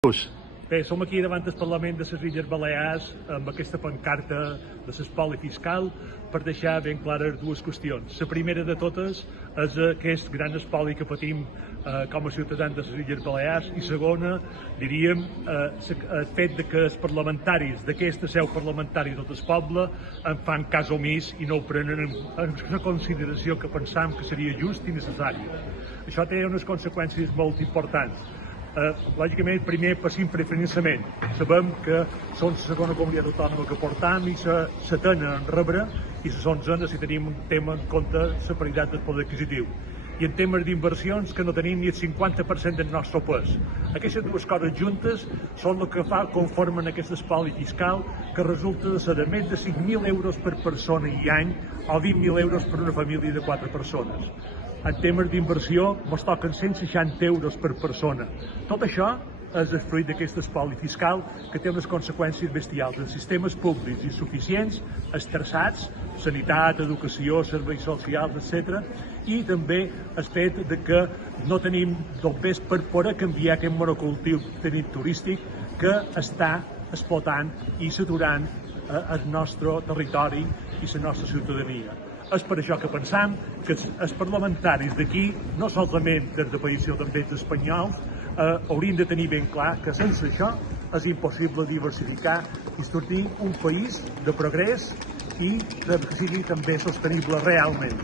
Bé, som aquí davant del Parlament de les Illes Balears amb aquesta pancarta de l'espoli fiscal per deixar ben clares dues qüestions. La primera de totes és aquest gran espoli que patim com a ciutadans de les Illes Balears i segona, diríem, el fet de que els parlamentaris d'aquesta seu parlamentària de tot el poble en fan cas omís i no ho prenen en consideració que pensam que seria just i necessari. Això té unes conseqüències molt importants. Lògicament, primer passim per finançament. Sabem que som la segona comunitat autònoma que portam i la setena en rebre i la 11 si tenim un tema en compte la paritat del poder adquisitiu. I en temes d'inversions que no tenim ni el 50% del nostre pes. Aquestes dues coses juntes són el que conformen aquest espoli fiscal que resulta de ser de més de 5.000 euros per persona i any o 20.000 euros per una família de 4 persones. En temes d'inversió ens toquen 160 euros per persona. Tot això és el fruit d'aquest espoli fiscal que té unes conseqüències bestials en sistemes públics insuficients, estressats, sanitat, educació, serveis socials, etc. I també el fet de que no tenim dobbers per poder canviar aquest monocultiu turístic que està explotant i saturant el nostre territori i la nostra ciutadania. És per això que pensam que els parlamentaris d'aquí, no solament des de països també espanyols, haurien de tenir ben clar que sense això és impossible diversificar i sortir un país de progrés i que sigui també sostenible realment.